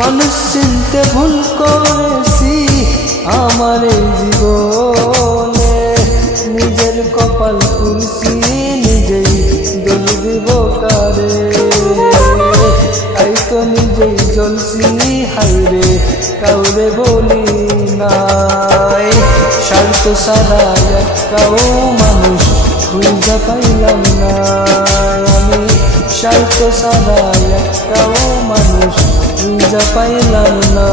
মানুষ চিনতে ভুল করেছি আমার এই জীবনে, নিজের কপাল খুলছি নিজেই দোষ দিব কারে। তাই তো নিজেই জ্বলছি হাইরে, কাউরে বলি নাই। স্বার্থ ছাড়া একটাও মানুষ খুঁজে পাইলাম না আমি, স্বার্থ ছাড়া একটাও মানুষ খুঁজে পাইলাম না।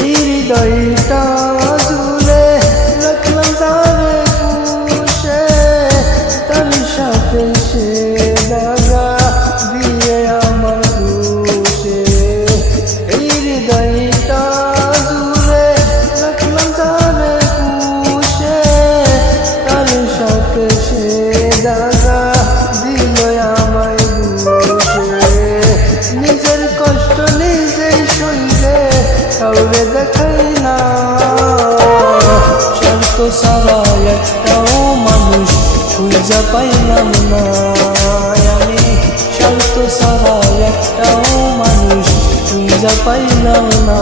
এই হৃদয়টা জুড়ে রাখলাম তারে পুষে, তার সাথে সে দাগা দিয়ে আমার দুষে। এই হৃদয়টা জুড়ে রাখলাম তারে পুষে, তার সাথে সে দাগা দিল আমায় দুষে। নিজের কষ্ট নিজেই সইলে কাউরে দেখাই না, স্বার্থ ছাড়া একটাও মানুষ খুঁজে পাইলাম না আমি, স্বার্থ ছাড়া একটাও মানুষ খুঁজে পাইলাম না।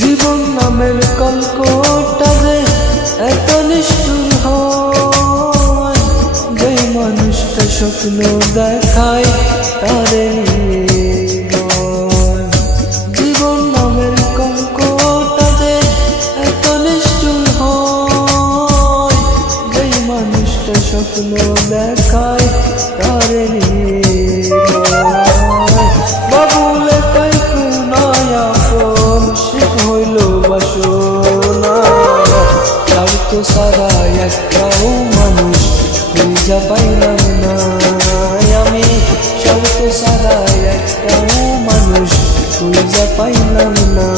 জীবন নামের কলকটা যে এত নিষ্ঠুর হয়, যেই মানুষটা স্বপ্ন দেখায় তারে নয়। জীবন নামের কলকটা যে এত নিষ্ঠুর হয়, যেই মানুষটা স্বপ্ন দেখায় তারে বাবুলে তাই নয়া হইল বাসনা। স্বার্থ ছাড়া একটাও মানুষ খুঁজে পাইলাম না আমি, স্বার্থ ছাড়া একটাও মানুষ খুঁজে পাইলাম না।